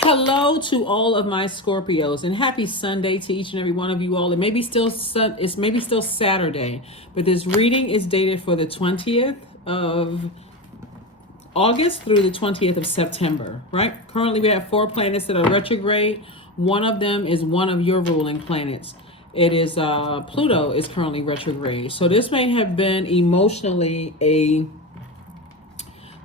Hello to all of my Scorpios, and happy Sunday to each and every one of you all. It may be still it's maybe still Saturday, but this reading is dated for the 20th of August through the 20th of September, right? Currently we have 4 planets that are retrograde. One of them is one of your ruling planets. It is Pluto is currently retrograde. So this may have been emotionally a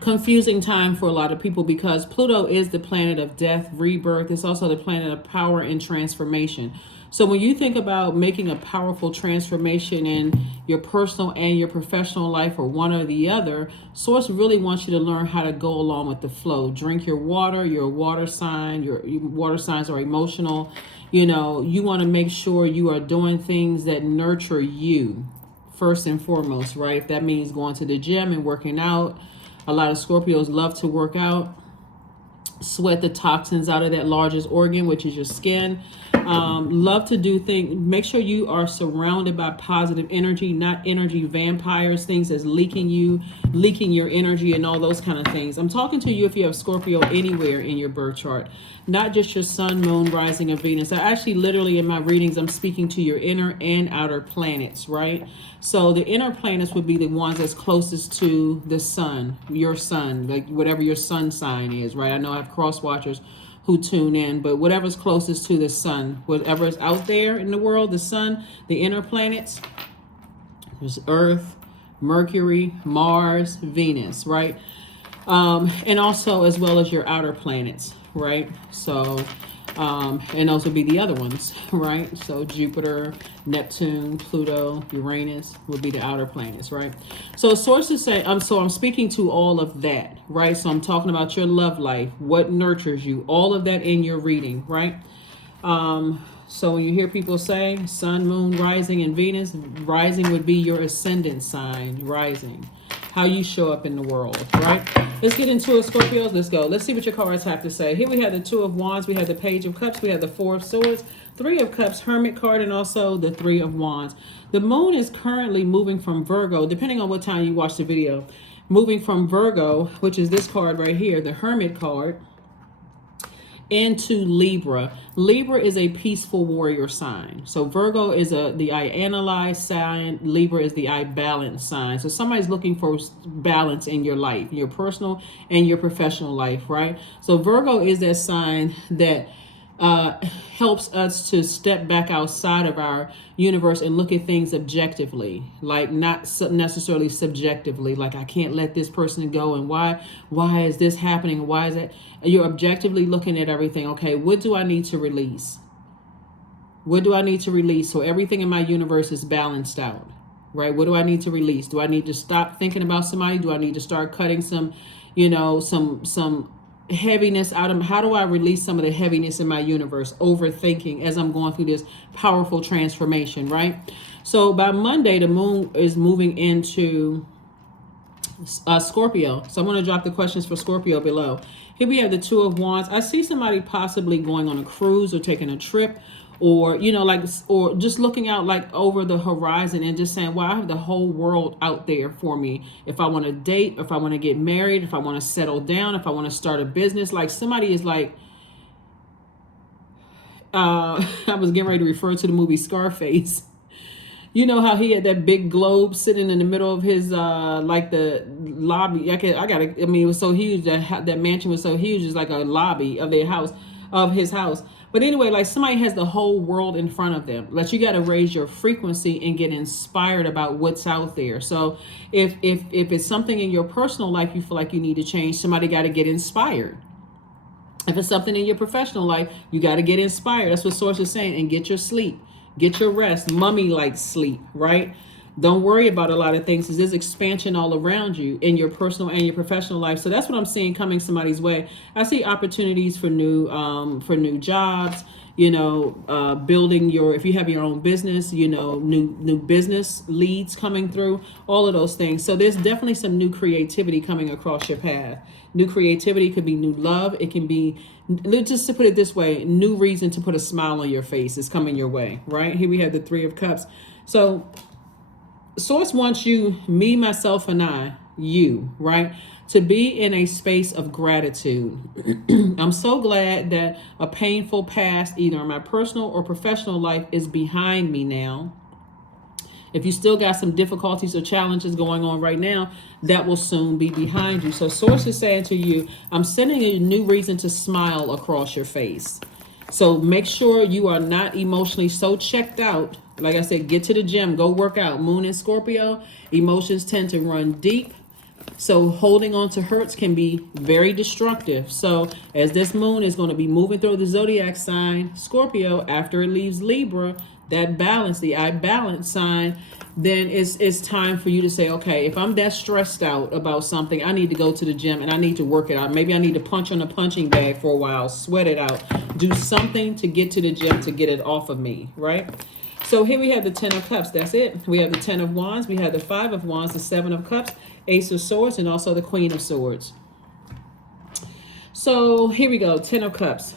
confusing time for a lot of people because Pluto is the planet of death, rebirth. It's also the planet of power and transformation. So when you think about making a powerful transformation in your personal and your professional life, or one or the other, Source really wants you to learn how to go along with the flow. Drink your water. You're a water sign. Your water signs are emotional. You know, you want to make sure you are doing things that nurture you first and foremost, right? If that means going to the gym and working out. A lot of Scorpios love to work out, sweat the toxins out of that largest organ, which is your skin. Love to do things. Make sure you are surrounded by positive energy, not energy vampires, things that's leaking your energy and all those kind of things. I'm talking to you if you have Scorpio anywhere in your birth chart, not just your sun, moon, rising, or Venus. I actually literally in my readings, I'm speaking to your inner and outer planets, right? So the inner planets would be the ones that's closest to the sun, your sun, like whatever your sun sign is, right? I know I have cross watchers who tune in, but whatever's closest to the sun, whatever is out there in the world, the sun, the inner planets, there's Earth, Mercury, Mars, Venus, right? And also as well as your outer planets, right? So, and those would be the other ones, right? So Jupiter, Neptune, Pluto, Uranus would be the outer planets, right? So sources say, I'm speaking to all of that, right? So I'm talking about your love life, what nurtures you, all of that in your reading, right? So when you hear people say sun, moon, rising, and Venus, rising would be your ascendant sign, rising, how you show up in the world, right? Let's get into it, Scorpios. Let's go. Let's see what your cards have to say. Here we have the Two of Wands. We have the Page of Cups. We have the Four of Swords, Three of Cups, Hermit card, and also the Three of Wands. The moon is currently moving from Virgo, depending on what time you watch the video, moving from Virgo, which is this card right here, the Hermit card, into Libra. Libra is a peaceful warrior sign. So Virgo is the I analyze sign. Libra is the I balance sign. So somebody's looking for balance in your life, your personal and your professional life, right? So Virgo is that sign that helps us to step back outside of our universe and look at things objectively, like not necessarily subjectively, like I can't let this person go, and why is this happening, why is that? You're objectively looking at everything. Okay, what do I need to release? What do I need to release so everything in my universe is balanced out, right? What do I need to release? Do I need to stop thinking about somebody? Do I need to start cutting some heaviness out of, how do I release some of the heaviness in my universe, overthinking, as I'm going through this powerful transformation, right? So by Monday, the moon is moving into Scorpio. So I'm going to drop the questions for Scorpio below. Here we have the Two of Wands. I see somebody possibly going on a cruise or taking a trip, or or just looking out like over the horizon and just saying, well, I have the whole world out there for me. If I want to date, if I want to get married, if I want to settle down, if I want to start a business, like somebody is like, I was getting ready to refer to the movie Scarface. You know how he had that big globe sitting in the middle of his like the lobby. It was so huge, that mansion was so huge, it's like a lobby of his house. But anyway, like somebody has the whole world in front of them. Like you got to raise your frequency and get inspired about what's out there. So if it's something in your personal life you feel like you need to change, somebody got to get inspired. If it's something in your professional life, you got to get inspired. That's what Source is saying. And get your sleep. Get your rest. Mummy-like sleep, right? Don't worry about a lot of things, because there's expansion all around you in your personal and your professional life. So that's what I'm seeing coming somebody's way. I see opportunities for new jobs, building if you have your own business, new business leads coming through, all of those things. So there's definitely some new creativity coming across your path. New creativity could be new love. It can be, just to put it this way, new reason to put a smile on your face is coming your way, right? Here we have the Three of Cups. So Source wants you, me, myself, and I, you, right, to be in a space of gratitude. I'm so glad that a painful past, either in my personal or professional life, is behind me now. If you still got some difficulties or challenges going on right now, that will soon be behind you. So Source is saying to you, I'm sending a new reason to smile across your face. So make sure you are not emotionally so checked out. Like I said, get to the gym, go work out. Moon in Scorpio, emotions tend to run deep. So holding on to hurts can be very destructive. So as this moon is going to be moving through the zodiac sign, Scorpio, after it leaves Libra, that balance, the I balance sign, then it's time for you to say, okay, if I'm that stressed out about something, I need to go to the gym and I need to work it out. Maybe I need to punch on a punching bag for a while, sweat it out, do something to get to the gym to get it off of me, right? So here we have the 10 of Cups. That's it. We have the 10 of Wands. We have the 5 of Wands, the 7 of Cups, Ace of Swords, and also the Queen of Swords. So here we go, 10 of Cups.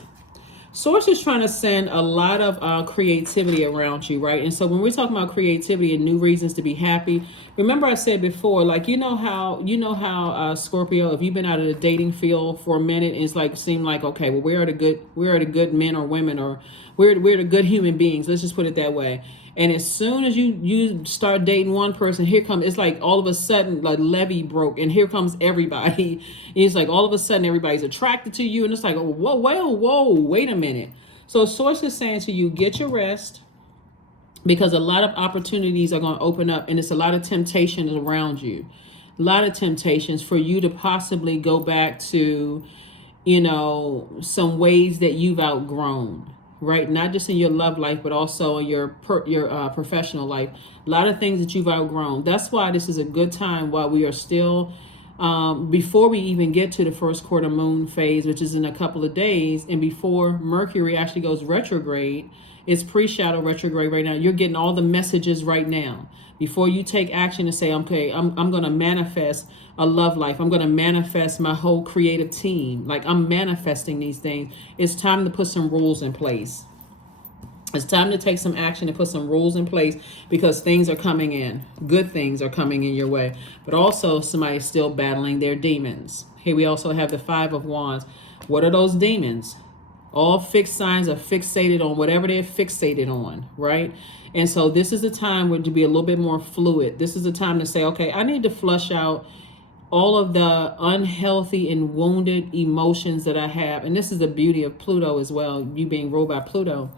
Source is trying to send a lot of creativity around you, right? And so when we're talking about creativity and new reasons to be happy, remember I said before, like, you know how Scorpio, if you've been out of the dating field for a minute, it's like seem like, okay, well, where are the good men or women, or we're the good human beings. Let's just put it that way. And as soon as you start dating one person, here comes, it's like all of a sudden, like levee broke, and here comes everybody. It's like all of a sudden everybody's attracted to you, and it's like, oh, whoa, wait a minute. So Source is saying to you, get your rest, because a lot of opportunities are going to open up, and it's a lot of temptations around you. A lot of temptations for you to possibly go back to, some ways that you've outgrown. Right, not just in your love life, but also in your professional life. A lot of things that you've outgrown. That's why this is a good time while we are still, before we even get to the first quarter moon phase, which is in a couple of days, and before Mercury actually goes retrograde. It's pre-shadow retrograde right now. You're getting all the messages right now. Before you take action and say, okay, I'm going to manifest a love life. I'm going to manifest my whole creative team. Like, I'm manifesting these things. It's time to put some rules in place. It's time to take some action and put some rules in place, because things are coming in. Good things are coming in your way. But also somebody's still battling their demons. Here we also have the 5 of Wands. What are those demons? All fixed signs are fixated on whatever they're fixated on, right? And so this is a time where to be a little bit more fluid. This is a time to say, okay, I need to flush out all of the unhealthy and wounded emotions that I have. And this is the beauty of Pluto as well, you being ruled by Pluto.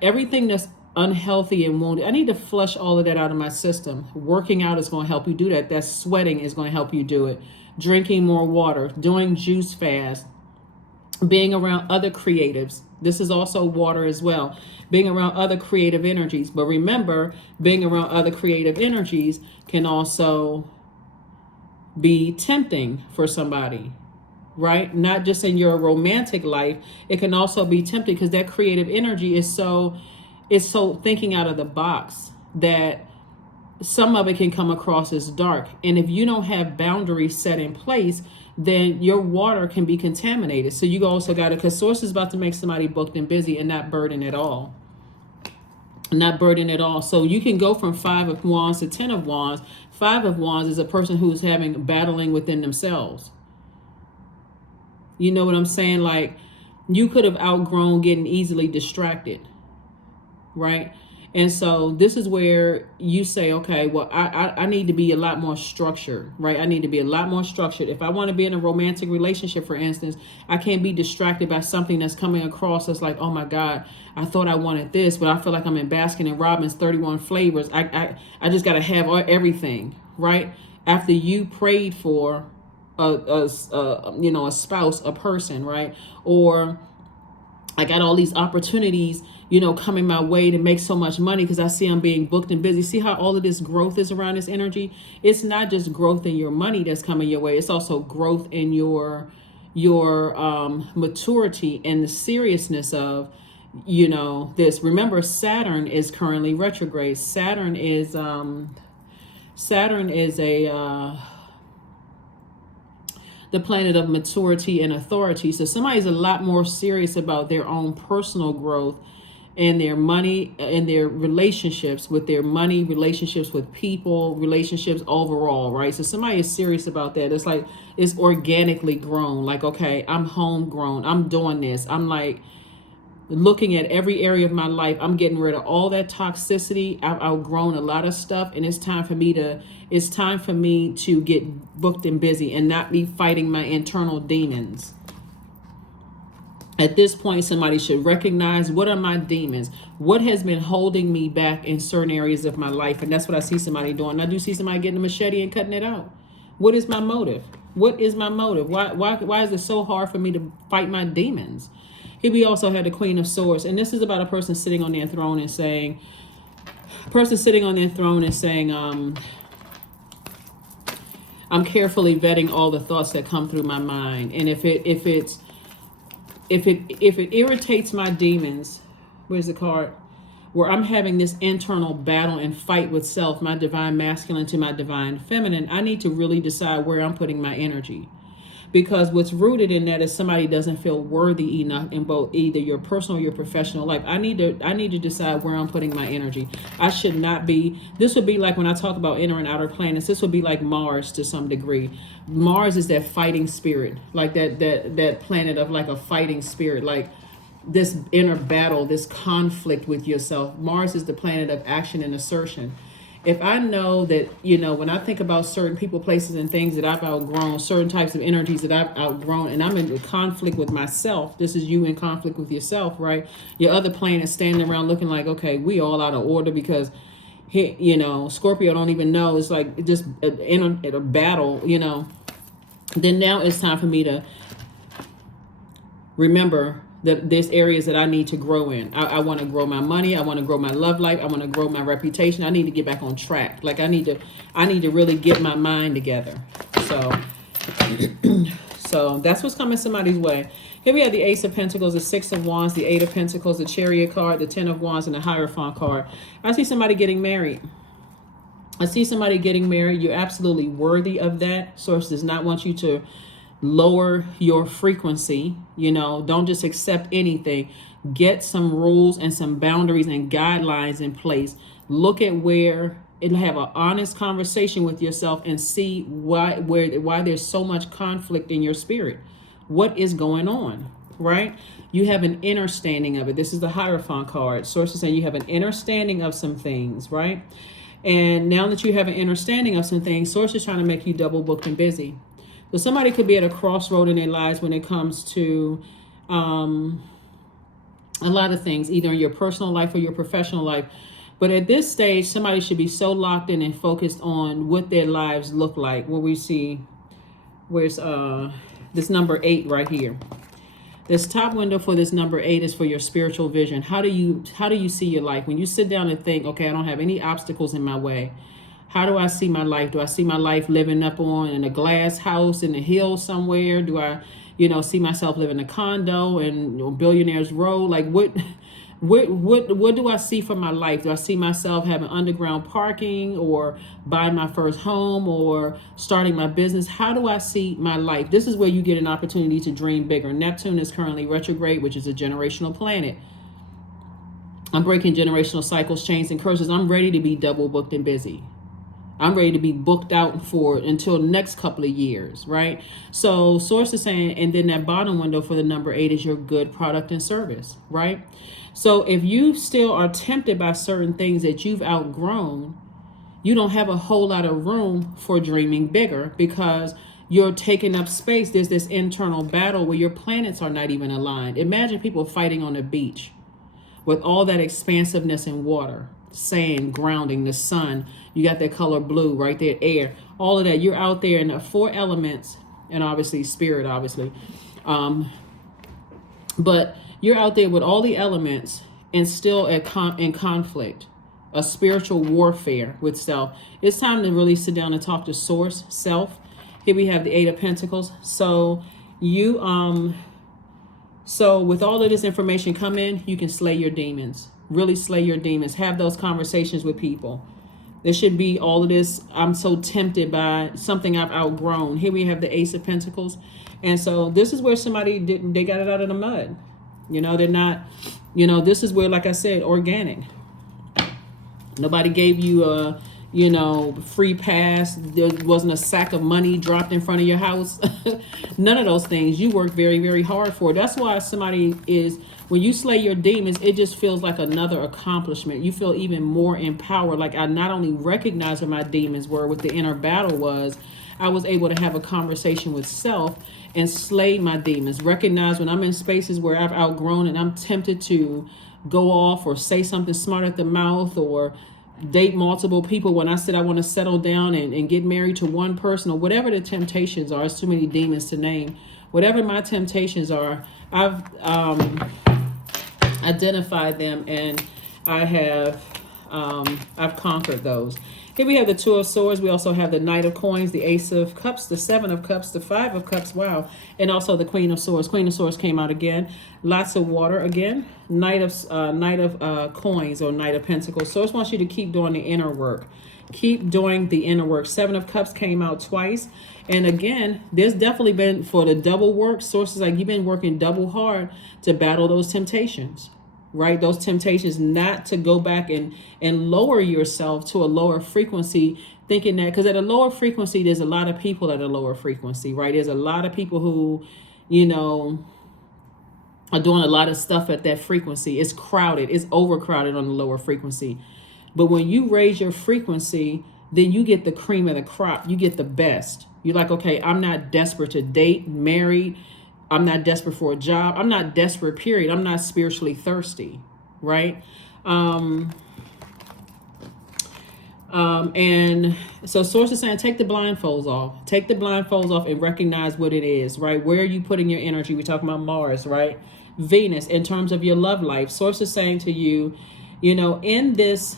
Everything that's unhealthy and wounded, I need to flush all of that out of my system. Working out is going to help you do that. That sweating is going to help you do it. Drinking more water, doing juice fast, being around other creatives. This is also water as well. Being around other creative energies. But remember, being around other creative energies can also be tempting for somebody, right? Not just in your romantic life. It can also be tempting because that creative energy is so thinking out of the box that some of it can come across as dark. And if you don't have boundaries set in place, then your water can be contaminated. So you also got to, because Source is about to make somebody booked and busy and not burden at all. Not burden at all. So you can go from 5 of Wands to 10 of Wands. 5 of Wands is a person who's battling within themselves. You know what I'm saying? Like, you could have outgrown getting easily distracted, right? And so this is where you say, okay, well, I need to be a lot more structured, right? I need to be a lot more structured. If I want to be in a romantic relationship, for instance, I can't be distracted by something that's coming across that's like, oh my God, I thought I wanted this, but I feel like I'm in Baskin and Robbins 31 flavors. I just got to have everything, right? After you prayed for a spouse, a person, right? Or I got all these opportunities, coming my way to make so much money because I see I'm being booked and busy. See how all of this growth is around this energy? It's not just growth in your money that's coming your way. It's also growth in your maturity and the seriousness of, this. Remember, Saturn is currently retrograde. Saturn is the planet of maturity and authority. So somebody's a lot more serious about their own personal growth in their money, in their relationships with their money, relationships with people, relationships overall, right? So somebody is serious about that. It's like it's organically grown. Like, okay, I'm homegrown. I'm doing this. I'm like looking at every area of my life. I'm getting rid of all that toxicity. I've outgrown a lot of stuff, and it's time for me to get booked and busy and not be fighting my internal demons. At this point, somebody should recognize, what are my demons? What has been holding me back in certain areas of my life? And that's what I see somebody doing. I do see somebody getting a machete and cutting it out. What is my motive? What is my motive? Why is it so hard for me to fight my demons? Here we also had the Queen of Swords. And this is about a person sitting on their throne and saying, I'm carefully vetting all the thoughts that come through my mind. And if it irritates my demons, where's the card? Where I'm having this internal battle and fight with self, my divine masculine to my divine feminine, I need to really decide where I'm putting my energy. Because what's rooted in that is somebody doesn't feel worthy enough in both either your personal or your professional life. I need to decide where I'm putting my energy. I should not be, this would be like when I talk about inner and outer planets, this would be like Mars to some degree. Mars is that fighting spirit, like that planet of like a fighting spirit, like this inner battle, this conflict with yourself. Mars is the planet of action and assertion. If I know that, when I think about certain people, places, and things that I've outgrown, certain types of energies that I've outgrown, and I'm in conflict with myself, this is you in conflict with yourself, right? Your other planet standing around looking like, okay, we all out of order because, Scorpio don't even know. It's like just in a battle, Then now it's time for me to remember that there's areas that I need to grow in. I want to grow my money. I want to grow my love life. I want to grow my reputation. I need to get back on track. Like I need to really get my mind together. So that's what's coming somebody's way. Here we have the Ace of Pentacles, the Six of Wands, the Eight of Pentacles, the Chariot card, the Ten of Wands, and the Hierophant card. I see somebody getting married. You're absolutely worthy of that. Source does not want you to lower your frequency. Don't just accept anything. Get some rules and some boundaries and guidelines in place. Look at where and have an honest conversation with yourself and see why there's so much conflict in your spirit. What is going on, right? You have an understanding of it. This is the Hierophant card. Source is saying you have an understanding of some things, right? And now that you have an understanding of some things, Source is trying to make you double booked and busy. So somebody could be at a crossroad in their lives when it comes to a lot of things, either in your personal life or your professional life. But at this stage, somebody should be so locked in and focused on what their lives look like. What we see, where's this number 8 right here. This top window for this number 8 is for your spiritual vision. How do you see your life? When you sit down and think, okay, I don't have any obstacles in my way. How do I see my life? Do I see my life living up in a glass house in the hills somewhere? Do I, see myself living in a condo in Billionaires Row? Like what do I see for my life? Do I see myself having underground parking or buying my first home or starting my business? How do I see my life? This is where you get an opportunity to dream bigger. Neptune is currently retrograde, which is a generational planet. I'm breaking generational cycles, chains, and curses. I'm ready to be double booked and busy. I'm ready to be booked out until the next couple of years, right? So Source is saying, and then that bottom window for the number 8 is your good product and service, right? So if you still are tempted by certain things that you've outgrown, you don't have a whole lot of room for dreaming bigger because you're taking up space. There's this internal battle where your planets are not even aligned. Imagine people fighting on the beach with all that expansiveness in water, sand, grounding, the sun. You got that color blue right there, air, all of that. You're out there in the 4 elements and obviously spirit, obviously. But you're out there with all the elements and still in conflict, a spiritual warfare with self. It's time to really sit down and talk to Source, self. Here we have the 8 of Pentacles. So with all of this information come in, you can slay your demons. Really slay your demons. Have those conversations with people. There should be all of this. I'm so tempted by something I've outgrown. Here we have the Ace of Pentacles. And so this is where somebody they got it out of the mud. You know, they're not, you know, this is where, like I said, organic. Nobody gave you a, you know, free pass. There wasn't a sack of money dropped in front of your house. None of those things. You work very, very hard for it. That's why somebody is, when you slay your demons, it just feels like another accomplishment. You feel even more empowered. Like, I not only recognize what my demons were, what the inner battle was, I was able to have a conversation with self and slay my demons. Recognize when I'm in spaces where I've outgrown and I'm tempted to go off or say something smart at the mouth or date multiple people, when I said I want to settle down and get married to one person, or whatever the temptations are. It's too many demons to name. Whatever my temptations are, I've identified them, and I've conquered those. Here we have the Two of Swords. We also have the Knight of Coins, the Ace of Cups, the Seven of Cups, the Five of Cups. Wow. And also the Queen of Swords. Queen of Swords came out again. Lots of water again. Knight of Coins, or Knight of Pentacles. Source wants you to keep doing the inner work. Keep doing the inner work. Seven of Cups came out twice. And again, there's definitely been, for the double work, sources like you've been working double hard to battle those temptations. Right? Those temptations not to go back and lower yourself to a lower frequency, thinking that, because at a lower frequency, there's a lot of people at a lower frequency, right? There's a lot of people who, you know, are doing a lot of stuff at that frequency. It's crowded. It's overcrowded on the lower frequency. But when you raise your frequency, then you get the cream of the crop. You get the best. You're like, okay, I'm not desperate to date, marry. I'm not desperate for a job. I'm not desperate, period. I'm not spiritually thirsty, right? And so source is saying, take the blindfolds off. Take the blindfolds off and recognize what it is, right? Where are you putting your energy? We're talking about Mars, right? Venus, in terms of your love life. Source is saying to you, you know, in this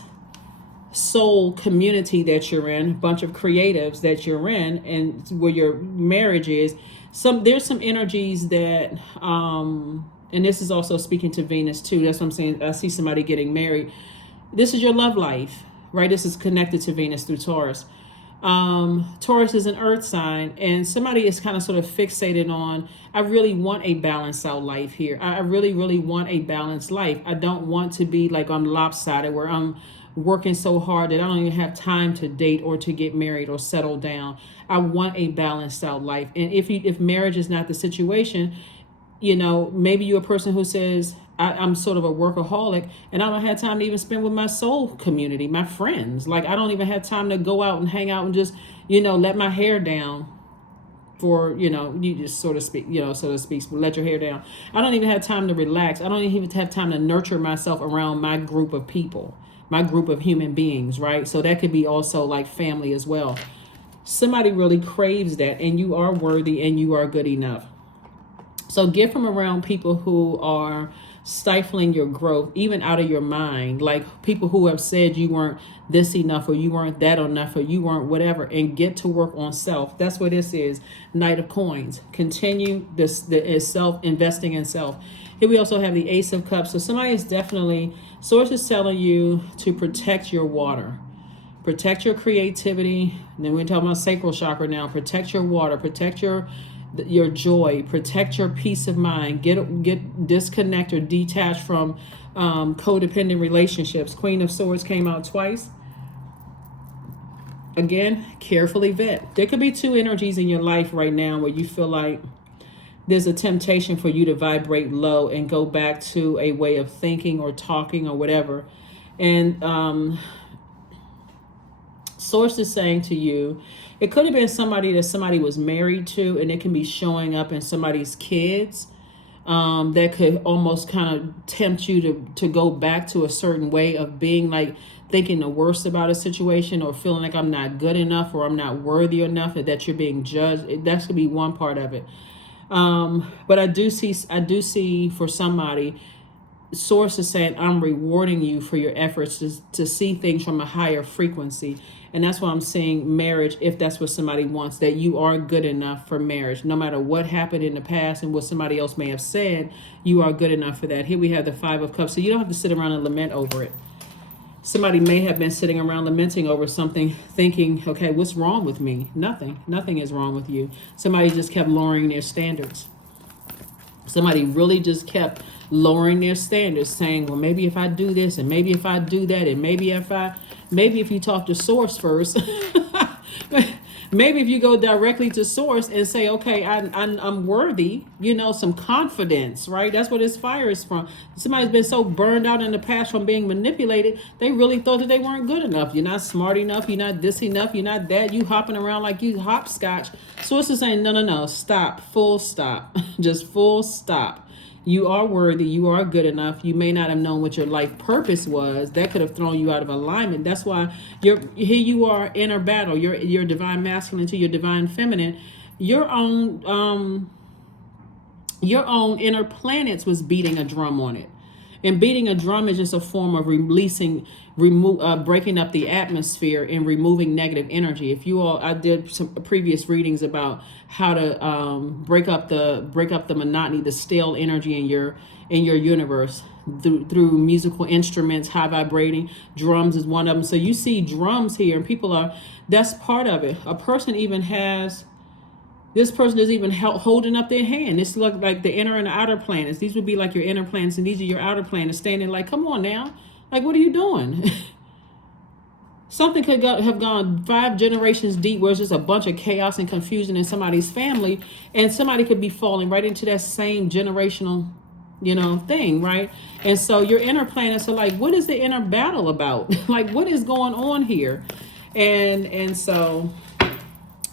soul community that you're in, a bunch of creatives that you're in, and where your marriage is, there's some energies that and this is also speaking to Venus too. That's what I'm saying. I see somebody getting married. This is your love life, right? This is connected to Venus through Taurus. Taurus is an earth sign, and somebody is kind of sort of fixated on, I really want a balanced out life here. I really, really want a balanced life. I don't want to be like I'm lopsided, where I'm working so hard that I don't even have time to date or to get married or settle down. I want a balanced out life. And if marriage is not the situation, you know, maybe you're a person who says, I'm sort of a workaholic and I don't have time to even spend with my soul community, my friends. Like, I don't even have time to go out and hang out and just, you know, let my hair down for, you know, you just sort of speak, you know, so to speak, let your hair down. I don't even have time to relax. I don't even have time to nurture myself around my group of people, my group of human beings, right? So that could be also like family as well. Somebody really craves that, and you are worthy and you are good enough. So get from around people who are stifling your growth, even out of your mind, like people who have said you weren't this enough, or you weren't that enough, or you weren't whatever, and get to work on self. That's what this is. Knight of Coins. Continue this is self, investing in self. Here we also have the Ace of Cups. So somebody is definitely, source is telling you to protect your water. Protect your creativity. And then we're talking about sacral chakra now. Protect your water. Protect your joy. Protect your peace of mind. Get disconnect or detached from codependent relationships. Queen of Swords came out twice. Again, carefully vet. There could be two energies in your life right now where you feel like there's a temptation for you to vibrate low and go back to a way of thinking or talking or whatever. And source is saying to you, it could have been somebody that somebody was married to, and it can be showing up in somebody's kids. That could almost kind of tempt you to go back to a certain way of being, like thinking the worst about a situation, or feeling like I'm not good enough, or I'm not worthy enough, or that you're being judged. That could be one part of it. But I do see for somebody, source is saying, I'm rewarding you for your efforts to see things from a higher frequency. And that's why I'm saying marriage, if that's what somebody wants, that you are good enough for marriage. No matter what happened in the past and what somebody else may have said, you are good enough for that. Here we have the Five of Cups. So you don't have to sit around and lament over it. Somebody may have been sitting around lamenting over something, thinking, okay, what's wrong with me? Nothing is wrong with you. Somebody just kept lowering their standards. Somebody really just kept lowering their standards, saying, well, maybe if I do this, and maybe if I do that, and maybe if you talk to source first, maybe if you go directly to source and say, okay, I'm worthy, some confidence, right? That's what this fire is from. Somebody's been so burned out in the past from being manipulated, they really thought that they weren't good enough. You're not smart enough. You're not this enough. You're not that. You hopping around like you hopscotch. Source is saying, no, stop, full stop, just full stop. You are worthy. You are good enough. You may not have known what your life purpose was. That could have thrown you out of alignment. That's why here you are, inner battle. Your divine masculine to your divine feminine. Your own inner planets was beating a drum on it. And beating a drum is just a form of breaking up the atmosphere and removing negative energy. I did some previous readings about how to break up the monotony, the stale energy in your universe through musical instruments, high vibrating. Drums is one of them. So you see drums here, and that's part of it. This person is even holding up their hand. This look like the inner and the outer planets. These would be like your inner planets, and these are your outer planets standing like, come on now. Like, what are you doing? Something could have gone 5 generations deep where it's just a bunch of chaos and confusion in somebody's family, and somebody could be falling right into that same generational, thing, right? And so your inner planets are like, what is the inner battle about? Like, what is going on here? And so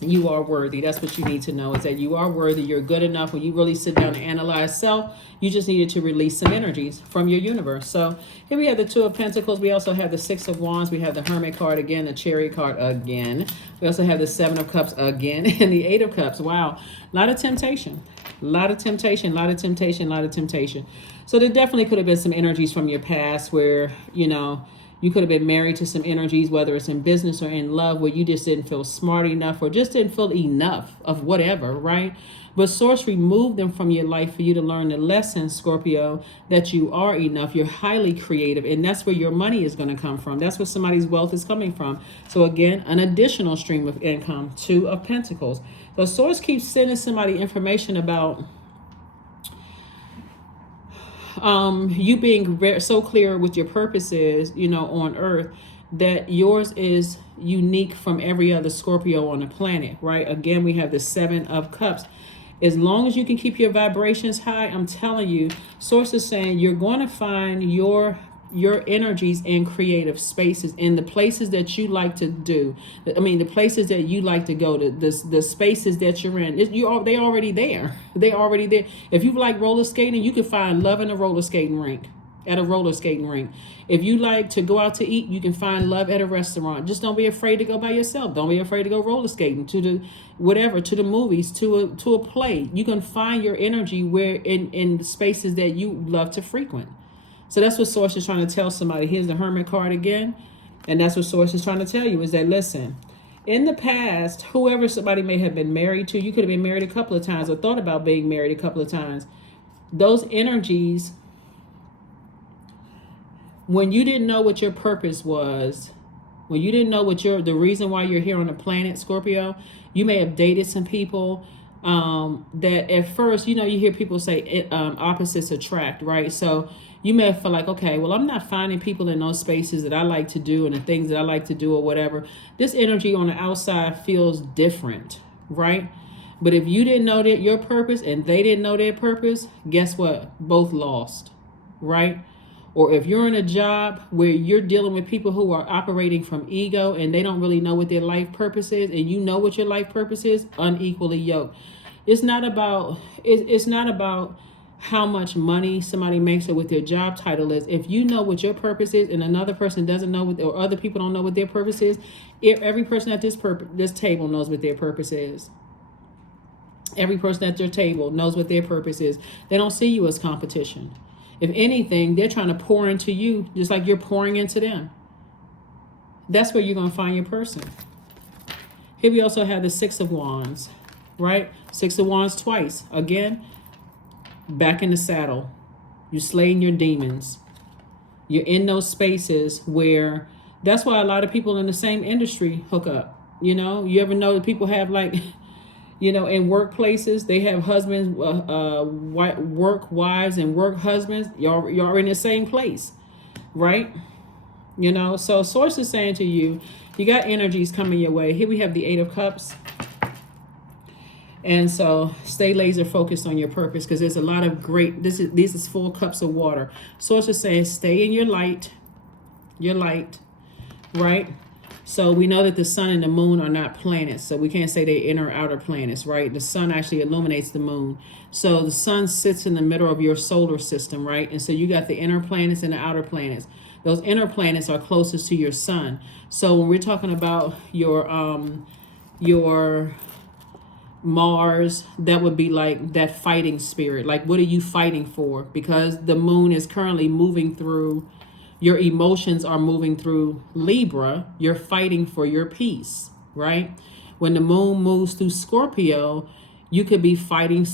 you are worthy. That's what you need to know, is that you are worthy. You're good enough. When you really sit down and analyze self, you just needed to release some energies from your universe. So here we have the 2 of Pentacles. We also have the 6 of Wands. We have the Hermit card again, the Chariot card again. We also have the 7 of Cups again, and the 8 of Cups. Wow. A lot of temptation. A lot of temptation, a lot of temptation, a lot of temptation. So there definitely could have been some energies from your past where, you could have been married to some energies, whether it's in business or in love, where you just didn't feel smart enough or just didn't feel enough of whatever, right? But Source removed them from your life for you to learn the lesson, Scorpio, that you are enough. You're highly creative, and that's where your money is going to come from. That's where somebody's wealth is coming from. So again, an additional stream of income, 2 of Pentacles. So Source keeps sending somebody information about you being so clear with your purposes, on earth, that yours is unique from every other Scorpio on the planet, right? Again, we have the 7 of Cups. As long as you can keep your vibrations high, I'm telling you, Source is saying you're going to find your energies in creative spaces, in the places that you like to do. I mean, the places that you like to go to, the spaces that you're in. They already there. They already there. If you like roller skating, you can find love in a roller skating rink. At a roller skating rink. If you like to go out to eat, you can find love at a restaurant. Just don't be afraid to go by yourself. Don't be afraid to go roller skating, to the movies, to a play. You can find your energy where in spaces that you love to frequent. So that's what Source is trying to tell somebody. Here's the Hermit card again. And that's what Source is trying to tell you, is that, listen, in the past, whoever somebody may have been married to, you could have been married a couple of times or thought about being married a couple of times. Those energies, when you didn't know what your purpose was, when you didn't know the reason why you're here on the planet, Scorpio, you may have dated some people that at first, you hear people say opposites attract, right? So you may feel like, okay, well, I'm not finding people in those spaces that I like to do and the things that I like to do or whatever. This energy on the outside feels different, right? But if you didn't know that your purpose and they didn't know their purpose, guess what? Both lost, right? Or if you're in a job where you're dealing with people who are operating from ego and they don't really know what their life purpose is, and you know what your life purpose is, unequally yoked. It's not about how much money somebody makes or what their job title is. If you know what your purpose is and another person doesn't know or other people don't know what their purpose is, every person at this table knows what their purpose is. Every person at your table knows what their purpose is. They don't see you as competition. If anything, they're trying to pour into you just like you're pouring into them. That's where you're going to find your person. Here we also have the 6 of Wands, right? 6 of Wands twice. Again, back in the saddle. You're slaying your demons. You're in those spaces where, that's why a lot of people in the same industry hook up. You ever know that people have like, In workplaces, they have husbands, work wives and work husbands. Y'all are in the same place, right? So source is saying to you, you got energies coming your way. Here we have the 8 of Cups. And so stay laser focused on your purpose, because there's a lot of great, this is full cups of water. Source is saying stay in your light, right? So we know that the sun and the moon are not planets, so we can't say they're inner or outer planets, right? The sun actually illuminates the moon. So the sun sits in the middle of your solar system, right? And so you got the inner planets and the outer planets. Those inner planets are closest to your sun. So when we're talking about your Mars, that would be like that fighting spirit. Like, what are you fighting for? Because the moon is currently moving through, your emotions are moving through Libra. You're fighting for your peace, right? When the moon moves through Scorpio, you could be fighting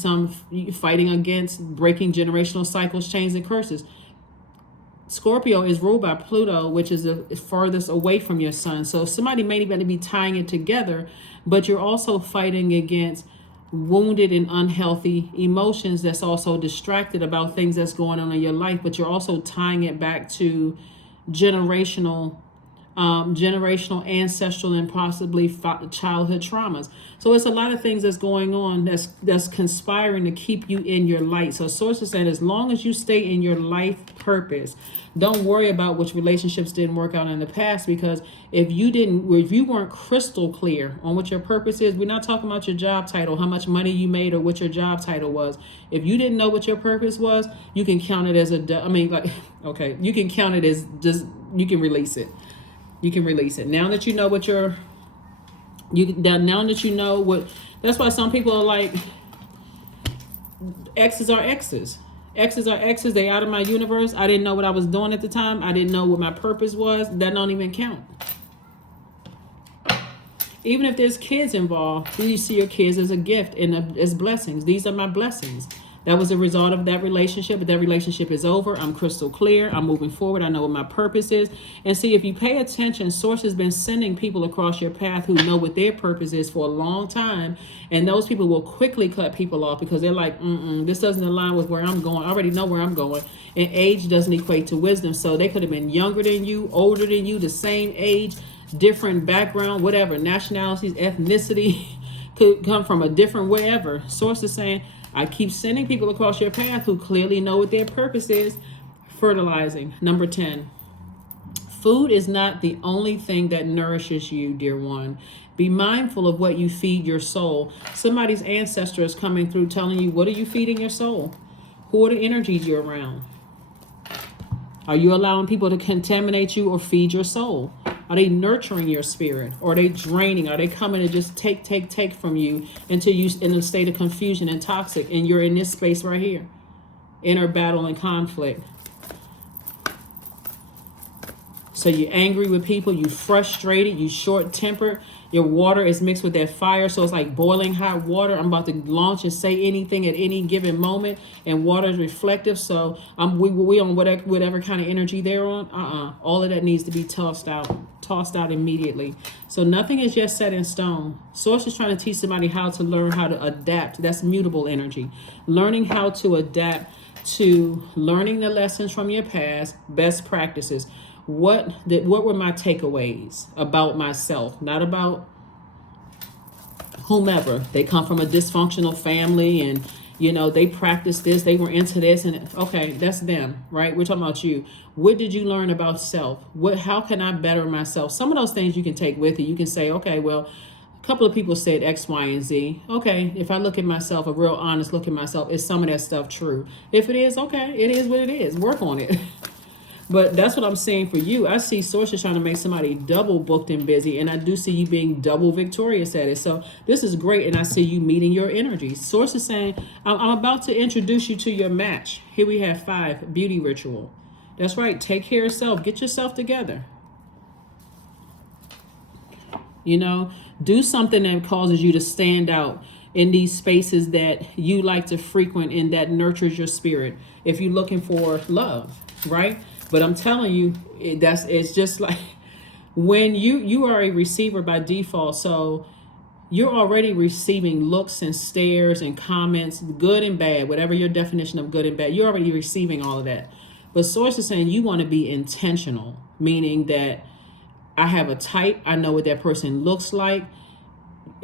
against breaking generational cycles, chains, and curses. Scorpio is ruled by Pluto, which is the furthest away from your sun. So somebody may even be tying it together, but you're also fighting against wounded and unhealthy emotions that's also distracted about things that's going on in your life, but you're also tying it back to generational, ancestral, and possibly childhood traumas. So it's a lot of things that's going on that's conspiring to keep you in your light. So sources said, as long as you stay in your life purpose, don't worry about which relationships didn't work out in the past, because if you weren't crystal clear on what your purpose is, we're not talking about your job title, how much money you made, or what your job title was. If you didn't know what your purpose was, you can count it as you can count it as you can release it. You can release it. Now that you know that's why some people are like, exes are exes. Exes are exes. They out of my universe. I didn't know what I was doing at the time. I didn't know what my purpose was. That don't even count. Even if there's kids involved, you see your kids as a gift and as blessings. These are my blessings. That was a result of that relationship, but that relationship is over. I'm crystal clear. I'm moving forward. I know what my purpose is. And see, if you pay attention, Source has been sending people across your path who know what their purpose is for a long time. And those people will quickly cut people off because they're like, this doesn't align with where I'm going. I already know where I'm going. And age doesn't equate to wisdom. So they could have been younger than you, older than you, the same age, different background, whatever, nationalities, ethnicity, could come from a different wherever. Source is saying, I keep sending people across your path who clearly know what their purpose is. Fertilizing. Number 10. Food is not the only thing that nourishes you, dear one. Be mindful of what you feed your soul. Somebody's ancestor is coming through telling you, what are you feeding your soul? Who are the energies you're around? Are you allowing people to contaminate you or feed your soul? Are they nurturing your spirit? Or are they draining? Are they coming to just take from you until you're in a state of confusion and toxic, and you're in this space right here? Inner battle and conflict. So you're angry with people, you're frustrated, you're short-tempered. Your water is mixed with that fire, so it's like boiling hot water. I'm about to launch and say anything at any given moment, and water is reflective, so we on whatever kind of energy they're on. All of that needs to be tossed out immediately. So nothing is just set in stone. Source is trying to teach somebody how to learn how to adapt. That's mutable energy. Learning how to adapt to learning the lessons from your past, best practices. What were my takeaways about myself? Not about whomever. They come from a dysfunctional family and, they practice this, they were into this, and okay, that's them, right? We're talking about you. What did you learn about self? How can I better myself? Some of those things you can take with you. You can say, okay, well, a couple of people said X, Y, and Z. Okay, if I look at myself, a real honest look at myself, is some of that stuff true? If it is, okay, it is what it is. Work on it. But that's what I'm saying for you. I see sources trying to make somebody double booked and busy, and I do see you being double victorious at it. So this is great, and I see you meeting your energy. Source is saying, I'm about to introduce you to your match. Here we have 5, beauty ritual. That's right. Take care of self. Get yourself together. Do something that causes you to stand out in these spaces that you like to frequent and that nurtures your spirit. If you're looking for love, right? But I'm telling you, it's just like when you are a receiver by default. So you're already receiving looks and stares and comments, good and bad, whatever your definition of good and bad, you're already receiving all of that. But Source is saying you want to be intentional, meaning that I have a type, I know what that person looks like.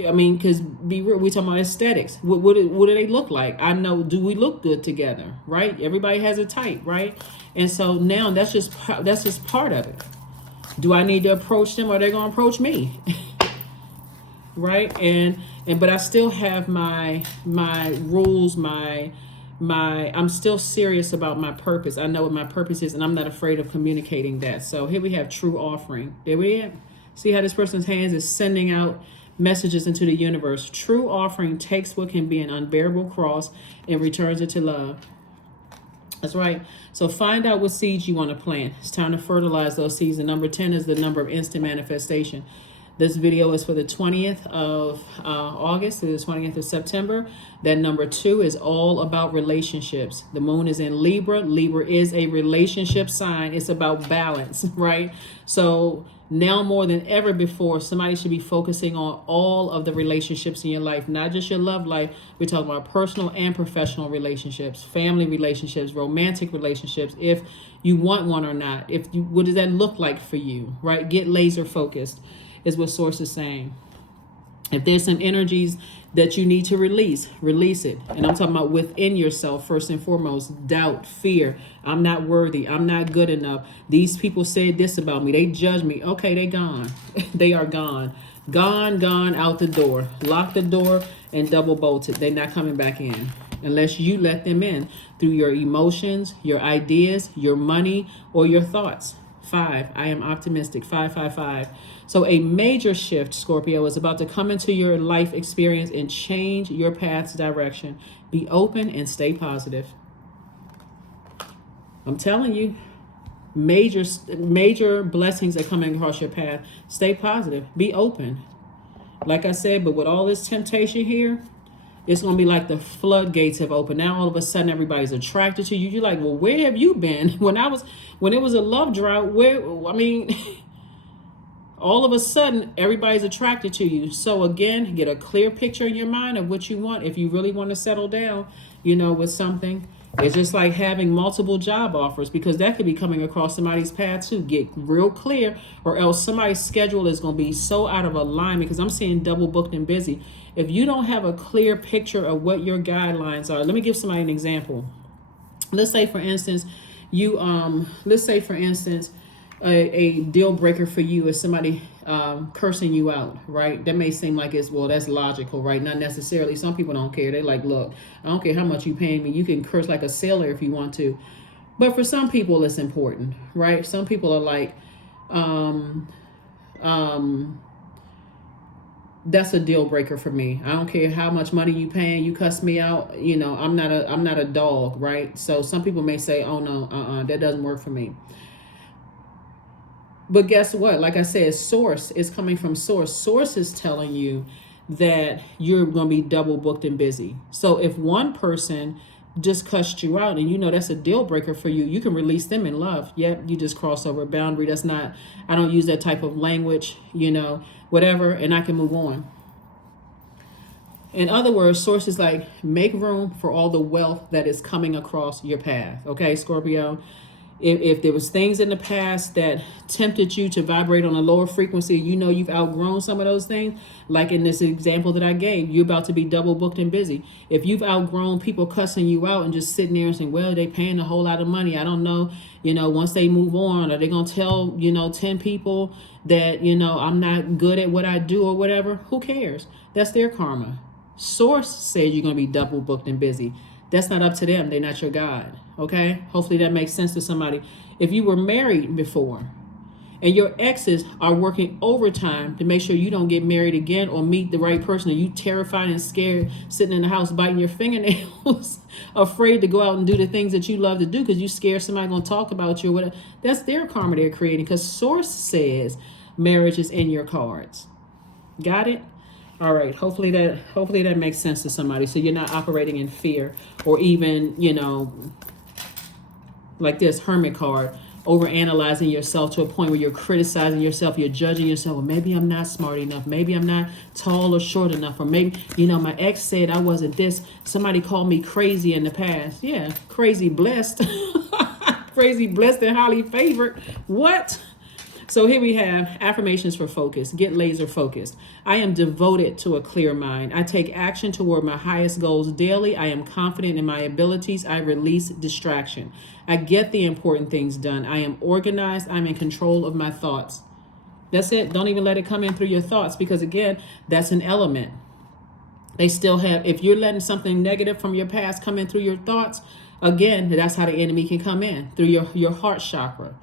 I mean, because we talking about aesthetics. What do they look like? I know, do we look good together, right? Everybody has a type, right? And so now that's just part of it. Do I need to approach them, or are they going to approach me? Right? And but I still have my rules, I'm still serious about my purpose. I know what my purpose is, and I'm not afraid of communicating that. So here we have true offering. There we have. See how this person's hands is sending out messages into the universe. True offering takes what can be an unbearable cross and returns it to love. That's right. So find out what seeds you want to plant. It's time to fertilize those seeds. The number 10 is the number of instant manifestation. This video is for the 20th of August to the 20th of September. That number 2 is all about relationships. The moon is in Libra. Libra is a relationship sign. It's about balance, right? So now more than ever before, somebody should be focusing on all of the relationships in your life, not just your love life. We're talking about personal and professional relationships, family relationships, romantic relationships, if you want one or not. What does that look like for you, right? Get laser focused is what Source is saying. If there's some energies that you need to release it. And I'm talking about within yourself, first and foremost. Doubt, fear. I'm not worthy. I'm not good enough. These people said this about me. They judge me. Okay, they gone. They are gone. Gone out the door. Lock the door and double bolt it. They're not coming back in unless you let them in through your emotions, your ideas, your money, or your thoughts. 5. I am optimistic. 555. So a major shift, Scorpio, is about to come into your life experience and change your path's direction. Be open and stay positive. I'm telling you, major blessings are coming across your path. Stay positive. Be open. Like I said, but with all this temptation here, it's going to be like the floodgates have opened. Now all of a sudden everybody's attracted to you. You're like, well, where have you been? When it was a love drought, all of a sudden everybody's attracted to you. So again, get a clear picture in your mind of what you want. If you really want to settle down, with something, it's just like having multiple job offers, because that could be coming across somebody's path too. Get real clear, or else somebody's schedule is going to be so out of alignment, because I'm seeing double booked and busy. If you don't have a clear picture of what your guidelines are, let me give somebody an example. Let's say for instance, a deal breaker for you is somebody cursing you out, right? That may seem like that's logical, right? Not necessarily. Some people don't care. They like, look, I don't care how much you paying me. You can curse like a sailor if you want to. But for some people, it's important, right? Some people are like, that's a deal breaker for me. I don't care how much money you paying. You cuss me out. I'm not a dog, right? So some people may say, oh no, that doesn't work for me. But guess what? Like I said, Source is coming from Source. Source is telling you that you're going to be double booked and busy. So if one person just cussed you out and that's a deal breaker for you, you can release them in love. Yep, you just cross over a boundary. That's not, I don't use that type of language, whatever, and I can move on. In other words, Source is like, make room for all the wealth that is coming across your path. Okay, Scorpio? If there was things in the past that tempted you to vibrate on a lower frequency, you've outgrown some of those things. Like in this example that I gave, you're about to be double booked and busy. If you've outgrown people cussing you out and just sitting there and saying, well, they paying a whole lot of money, I don't know, once they move on, are they going to tell, 10 people that, I'm not good at what I do or whatever? Who cares? That's their karma. Source says you're going to be double booked and busy. That's not up to them. They're not your God. Okay? Hopefully that makes sense to somebody. If you were married before and your exes are working overtime to make sure you don't get married again or meet the right person, and you terrified and scared, sitting in the house biting your fingernails, afraid to go out and do the things that you love to do because you scared somebody going to talk about you or whatever, that's their karma they're creating, because Source says marriage is in your cards. Got it? All right. Hopefully that makes sense to somebody. So you're not operating in fear, or even, like this Hermit card. overanalyzing yourself to a point where you're criticizing yourself, you're judging yourself. Well, maybe I'm not smart enough. Maybe I'm not tall or short enough. Or maybe, my ex said I wasn't this. Somebody called me crazy in the past. Yeah, crazy blessed. Crazy blessed and highly favored. What? So here we have affirmations for focus. Get laser focused. I am devoted to a clear mind. I take action toward my highest goals daily. I am confident in my abilities. I release distraction. I get the important things done. I am organized. I'm in control of my thoughts. That's it. Don't even let it come in through your thoughts, because again, that's an element. They still have, if you're letting something negative from your past come in through your thoughts, again, that's how the enemy can come in, through your heart chakra.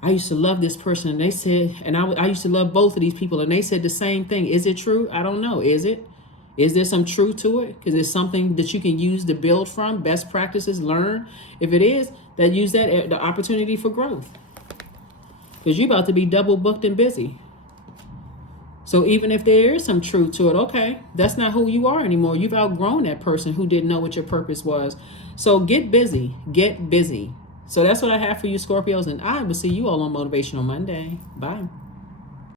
I used to love this person, and they said, and I used to love both of these people, and they said the same thing. Is it true? I don't know. Is it? Is there some truth to it? Because it's something that you can use to build from, best practices, learn. If it is, then use that the opportunity for growth. Because you're about to be double booked and busy. So even if there is some truth to it, okay, that's not who you are anymore. You've outgrown that person who didn't know what your purpose was. So get busy. Get busy. So that's what I have for you, Scorpios, and I will see you all on Motivational Monday. Bye.